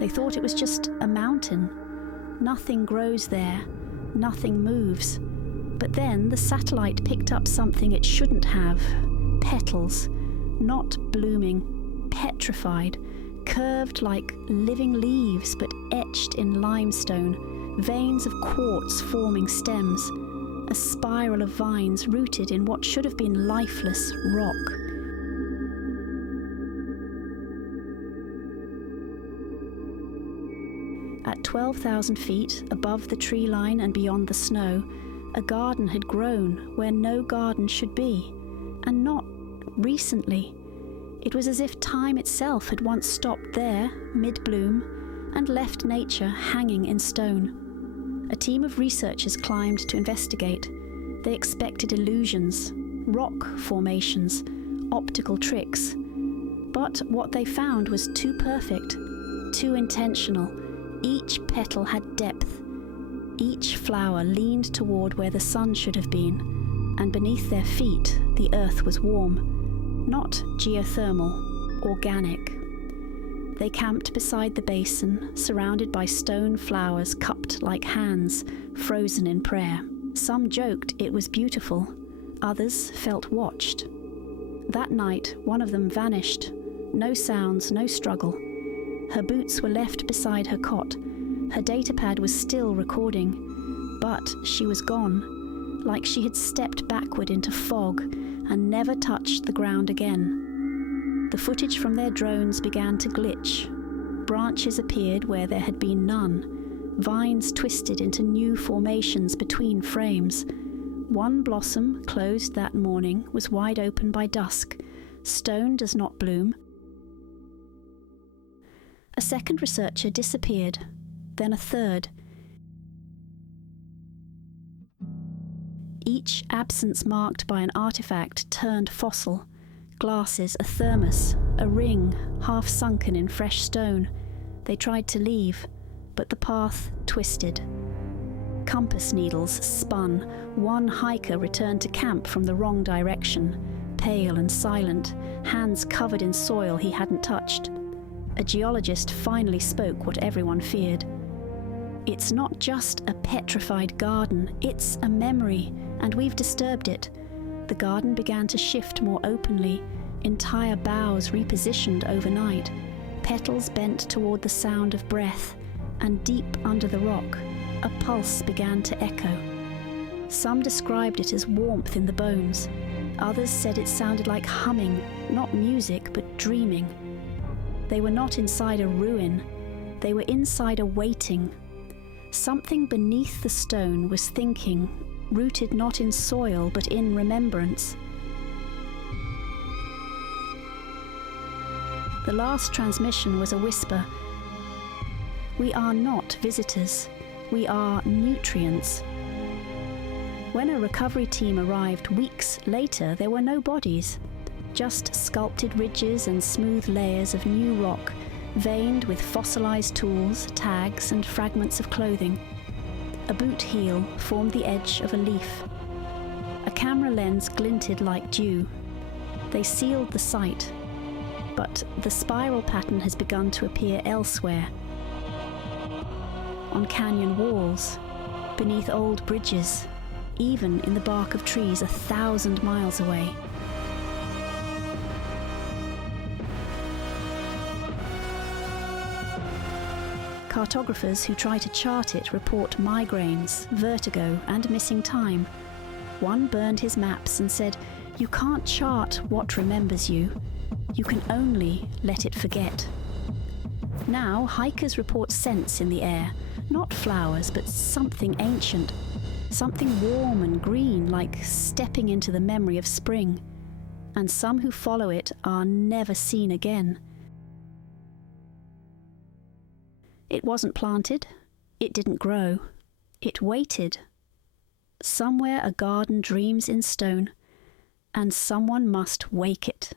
They thought it was just a mountain. Nothing grows there, nothing moves. But then the satellite picked up something it shouldn't have. Petals, not blooming, petrified, curved like living leaves but etched in limestone, veins of quartz forming stems, a spiral of vines rooted in what should have been lifeless rock. At 12,000 feet above the tree line and beyond the snow, a garden had grown where no garden should be, and not recently. It was as if time itself had once stopped there, mid-bloom, and left nature hanging in stone. A team of researchers climbed to investigate. They expected illusions, rock formations, optical tricks. But what they found was too perfect, too intentional. Each petal had depth. Each flower leaned toward where the sun should have been, and beneath their feet the earth was warm, not geothermal, organic. They camped beside the basin, surrounded by stone flowers cupped like hands, frozen in prayer. Some joked it was beautiful, others felt watched. That night, one of them vanished. No sounds, no struggle. Her boots were left beside her cot. Her datapad was still recording, but she was gone, like she had stepped backward into fog and never touched the ground again. The footage from their drones began to glitch. Branches appeared where there had been none. Vines twisted into new formations between frames. One blossom, closed that morning, was wide open by dusk. Stone does not bloom. A second researcher disappeared, then a third. Each absence marked by an artifact turned fossil. Glasses, a thermos, a ring, half sunken in fresh stone. They tried to leave, but the path twisted. Compass needles spun. One hiker returned to camp from the wrong direction, pale and silent, hands covered in soil he hadn't touched. A geologist finally spoke what everyone feared. It's not just a petrified garden, it's a memory, and we've disturbed it. The garden began to shift more openly, entire boughs repositioned overnight, petals bent toward the sound of breath, and deep under the rock, a pulse began to echo. Some described it as warmth in the bones. Others said it sounded like humming, not music, but dreaming. They were not inside a ruin, they were inside a waiting. Something beneath the stone was thinking, rooted not in soil but in remembrance. The last transmission was a whisper. We are not visitors, we are nutrients. When a recovery team arrived weeks later, there were no bodies. Just sculpted ridges and smooth layers of new rock, veined with fossilized tools, tags, and fragments of clothing. A boot heel formed the edge of a leaf. A camera lens glinted like dew. They sealed the site, but the spiral pattern has begun to appear elsewhere. On canyon walls, beneath old bridges, even in the bark of trees 1,000 miles away. Cartographers who try to chart it report migraines, vertigo, and missing time. One burned his maps and said, "You can't chart what remembers you. You can only let it forget." Now, hikers report scents in the air, not flowers, but something ancient, something warm and green, like stepping into the memory of spring. And some who follow it are never seen again. It wasn't planted, it didn't grow, it waited. Somewhere a garden dreams in stone, and someone must wake it.